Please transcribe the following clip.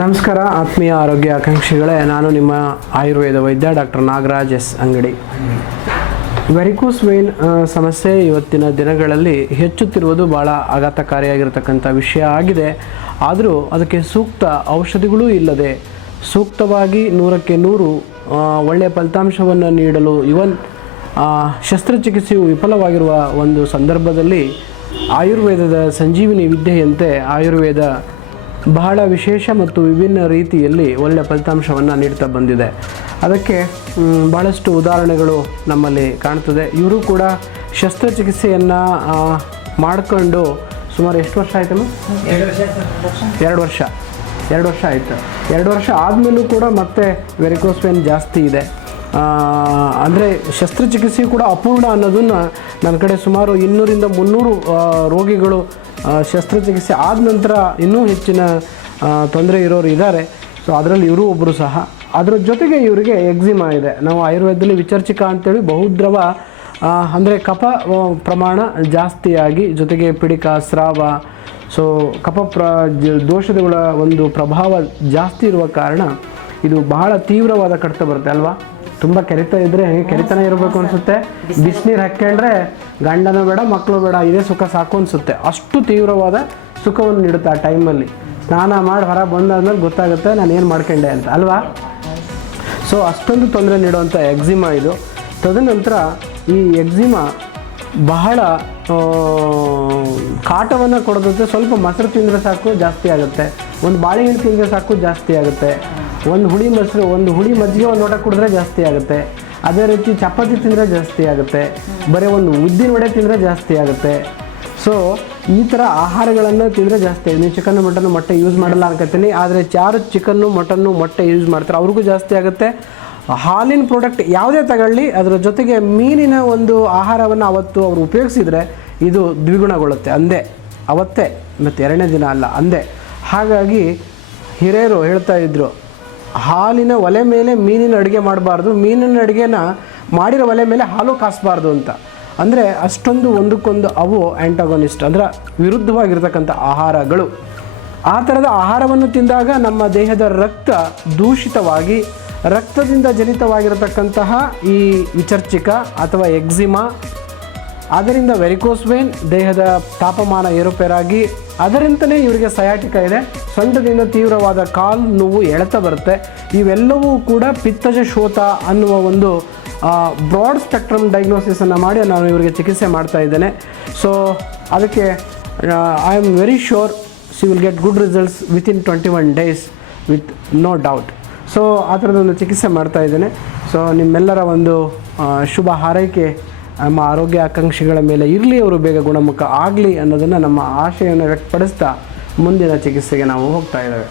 ನಮಸ್ಕಾರ ಆತ್ಮೀಯ ಆರೋಗ್ಯ ಆಕಾಂಕ್ಷಿಗಳೇ, ನಾನು ನಿಮ್ಮ ಆಯುರ್ವೇದ ವೈದ್ಯ ಡಾಕ್ಟರ್ ನಾಗರಾಜ್ ಎಸ್ ಅಂಗಡಿ. ವೆರಿಕೋಸ್ ವೇನ್ ಸಮಸ್ಯೆ ಇವತ್ತಿನ ದಿನಗಳಲ್ಲಿ ಹೆಚ್ಚುತ್ತಿರುವುದು ಭಾಳ ಆಘಾತಕಾರಿಯಾಗಿರ್ತಕ್ಕಂಥ ವಿಷಯ ಆಗಿದೆ. ಆದರೂ ಅದಕ್ಕೆ ಸೂಕ್ತ ಔಷಧಿಗಳೂ ಇಲ್ಲದೆ ಸೂಕ್ತವಾಗಿ 100ಕ್ಕೆ 100 ಒಳ್ಳೆಯ ಫಲಿತಾಂಶವನ್ನು ನೀಡಲು ಶಸ್ತ್ರಚಿಕಿತ್ಸೆಯು ವಿಫಲವಾಗಿರುವ ಒಂದು ಸಂದರ್ಭದಲ್ಲಿ ಆಯುರ್ವೇದದ ಸಂಜೀವಿನಿ ವಿದ್ಯೆಯಂತೆ ಆಯುರ್ವೇದ ಬಹಳ ವಿಶೇಷ ಮತ್ತು ವಿಭಿನ್ನ ರೀತಿಯಲ್ಲಿ ಒಳ್ಳೆಯ ಫಲಿತಾಂಶವನ್ನು ನೀಡ್ತಾ ಬಂದಿದೆ. ಅದಕ್ಕೆ ಭಾಳಷ್ಟು ಉದಾಹರಣೆಗಳು ನಮ್ಮಲ್ಲಿ ಕಾಣ್ತದೆ. ಇವರು ಕೂಡ ಶಸ್ತ್ರಚಿಕಿತ್ಸೆಯನ್ನು ಮಾಡಿಕೊಂಡು ಸುಮಾರು ಎಷ್ಟು ವರ್ಷ ಆಯಿತಮ್ಮ? 2 ವರ್ಷ ಆಯಿತು. 2 ವರ್ಷ ಆದಮೇಲೂ ಕೂಡ ಮತ್ತೆ ವೆರಿಕೋಸ್ ವೇನ್ ಜಾಸ್ತಿ ಇದೆ. ಅಂದರೆ ಶಸ್ತ್ರಚಿಕಿತ್ಸೆಯು ಕೂಡ ಅಪೂರ್ಣ ಅನ್ನೋದನ್ನು ನನ್ನ ಕಡೆ ಸುಮಾರು 200ರಿಂದ 300 ರೋಗಿಗಳು ಶಸ್ತ್ರಚಿಕಿತ್ಸೆ ಆದ ನಂತರ ಇನ್ನೂ ಹೆಚ್ಚಿನ ತೊಂದರೆ ಇರೋರು ಇದ್ದಾರೆ. ಸೊ ಅದರಲ್ಲಿ ಇವರು ಒಬ್ಬರು ಸಹ. ಅದರ ಜೊತೆಗೆ ಇವರಿಗೆ ಎಕ್ಸಿಮಾ ಇದೆ. ನಾವು ಆಯುರ್ವೇದದಲ್ಲಿ ವಿಚರ್ಚಿಕ ಅಂತೇಳಿ ಬಹುದ್ರವ ಅಂದರೆ ಕಫ ಪ್ರಮಾಣ ಜಾಸ್ತಿಯಾಗಿ ಜೊತೆಗೆ ಪಿಡಿಕ ಸ್ರಾವ, ಸೊ ಕಫ ದೋಷಗಳ ಒಂದು ಪ್ರಭಾವ ಜಾಸ್ತಿ ಇರುವ ಕಾರಣ ಇದು ಬಹಳ ತೀವ್ರವಾದ ಕಡಿತ ಬರುತ್ತೆ ಅಲ್ವಾ? ತುಂಬ ಕೆರೆತ ಇದ್ದರೆ ಹೆಂಗೆ ಕೆರೆತನ ಇರಬೇಕು ಅನಿಸುತ್ತೆ. ಬಿಸಿನೀರು ಹಾಕ್ಕೊಂಡ್ರೆ ಗಂಡನೂ ಬೇಡ ಮಕ್ಕಳು ಬೇಡ, ಇದೇ ಸುಖ ಸಾಕು ಅನಿಸುತ್ತೆ. ಅಷ್ಟು ತೀವ್ರವಾದ ಸುಖವನ್ನು ನೀಡುತ್ತೆ ಆ ಟೈಮಲ್ಲಿ. ಸ್ನಾನ ಮಾಡಿ ಹೊರ ಬಂದಾದ್ಮೇಲೆ ಗೊತ್ತಾಗುತ್ತೆ ನಾನು ಏನು ಮಾಡ್ಕೊಂಡೆ ಅಂತ ಅಲ್ವಾ? ಸೊ ಅಷ್ಟೊಂದು ತೊಂದರೆ ನೀಡುವಂಥ ಎಕ್ಸಿಮಾ ಇದು. ತದನಂತರ ಈ ಎಕ್ಸಿಮಾ ಬಹಳ ಕಾಟವನ್ನು ಕೊಡೋದಂತೆ. ಸ್ವಲ್ಪ ಮೊಸರು ತಿಂದರೆ ಸಾಕು ಜಾಸ್ತಿ ಆಗುತ್ತೆ, ಒಂದು ಬಾಳೆಹಣ್ಣು ತಿಂದರೆ ಸಾಕು ಜಾಸ್ತಿ ಆಗುತ್ತೆ, ಒಂದು ಹುಳಿ ಮೊಸರು, ಒಂದು ಹುಳಿ ಮಜ್ಜಿಗೆ ಒಂದು ಲೋಟ ಕುಡಿದ್ರೆ ಜಾಸ್ತಿ ಆಗುತ್ತೆ. ಅದೇ ರೀತಿ ಚಪಾತಿ ತಿಂದರೆ ಜಾಸ್ತಿ ಆಗುತ್ತೆ, ಬರೀ ಒಂದು ಉದ್ದಿನ ವಡೆ ತಿಂದರೆ ಜಾಸ್ತಿ ಆಗುತ್ತೆ. ಸೊ ಈ ಥರ ಆಹಾರಗಳನ್ನು ತಿಂದರೆ ಜಾಸ್ತಿ. ನೀವು ಚಿಕನ್ನು ಮಟನ್ನು ಮೊಟ್ಟೆ ಯೂಸ್ ಮಾಡಲ್ಲ ಅನ್ಕೋತೀನಿ, ಆದರೆ ಯಾರು ಚಿಕನ್ನು ಮಟನ್ನು ಮೊಟ್ಟೆ ಯೂಸ್ ಮಾಡ್ತಾರೆ ಅವ್ರಿಗೂ ಜಾಸ್ತಿ ಆಗುತ್ತೆ. ಹಾಲಿನ ಪ್ರಾಡಕ್ಟ್ ಯಾವುದೇ ತಗೊಳ್ಳಿ, ಅದರ ಜೊತೆಗೆ ಮೀನಿನ ಒಂದು ಆಹಾರವನ್ನು ಅವತ್ತು ಅವರು ಉಪಯೋಗಿಸಿದರೆ ಇದು ದ್ವಿಗುಣಗೊಳ್ಳುತ್ತೆ ಅಂದೇ ಅವತ್ತೇ, ಮತ್ತು 2ನೇ ದಿನ ಅಲ್ಲ ಅಂದೇ. ಹಾಗಾಗಿ ಹಿರಿಯರು ಹೇಳ್ತಾ ಇದ್ದರು, ಹಾಲಿನ ಒಲೆ ಮೇಲೆ ಮೀನಿನ ಅಡುಗೆ ಮಾಡಬಾರ್ದು, ಮೀನಿನ ಅಡುಗೆನ ಮಾಡಿರೋ ಒಲೆ ಮೇಲೆ ಹಾಲು ಕಾಸಬಾರ್ದು ಅಂತ. ಅಂದರೆ ಅಷ್ಟೊಂದು ಒಂದಕ್ಕೊಂದು ಅವು ಆ್ಯಂಟಾಗೋನಿಸ್ಟ್, ಅಂದರೆ ವಿರುದ್ಧವಾಗಿರ್ತಕ್ಕಂಥ ಆಹಾರಗಳು. ಆ ಥರದ ಆಹಾರವನ್ನು ತಿಂದಾಗ ನಮ್ಮ ದೇಹದ ರಕ್ತ ದೂಷಿತವಾಗಿ ರಕ್ತದಿಂದ ಜನಿತವಾಗಿರತಕ್ಕಂತಹ ಈ ವಿಚರ್ಚಿಕ ಅಥವಾ ಎಕ್ಸಿಮಾ, ಅದರಿಂದ ವೆರಿಕೋಸ್ ವೇನ್, ದೇಹದ ತಾಪಮಾನ ಏರುಪೇರಾಗಿ ಅದರಿಂದಲೇ ಇವರಿಗೆ ಸಯಾಟಿಕ ಇದೆ. ಸೊಂಟದಿಂದ ತೀವ್ರವಾದ ಕಾಲು ನೋವು, ಎಳೆತ ಬರುತ್ತೆ. ಇವೆಲ್ಲವೂ ಕೂಡ ಪಿತ್ತಜ ಶೋಥ ಅನ್ನುವ ಒಂದು ಬ್ರಾಡ್ ಸ್ಪೆಕ್ಟ್ರಮ್ ಡಯಾಗ್ನೋಸಿಸನ್ನು ಮಾಡಿ ನಾನು ಇವರಿಗೆ ಚಿಕಿತ್ಸೆ ಮಾಡ್ತಾ ಇದ್ದೇನೆ. ಸೊ ಅದಕ್ಕೆ I am very sure she will get good results within 21 days with no doubt. So ಆ ಥರದೊಂದು ಚಿಕಿತ್ಸೆ ಮಾಡ್ತಾ ಇದ್ದೇನೆ. ಸೊ ನಿಮ್ಮೆಲ್ಲರ ಒಂದು ಶುಭ ಹಾರೈಕೆ ನಮ್ಮ ಆರೋಗ್ಯ ಆಕಾಂಕ್ಷಿಗಳ ಮೇಲೆ ಇರಲಿ, ಅವರು ಬೇಗ ಗುಣಮುಖ ಆಗಲಿ ಅನ್ನೋದನ್ನು ನಮ್ಮ ಆಶಯವನ್ನು ವ್ಯಕ್ತಪಡಿಸ್ತಾ ಮುಂದಿನ ಚಿಕಿತ್ಸೆಗೆ ನಾವು ಹೋಗ್ತಾ ಇದ್ದೇವೆ.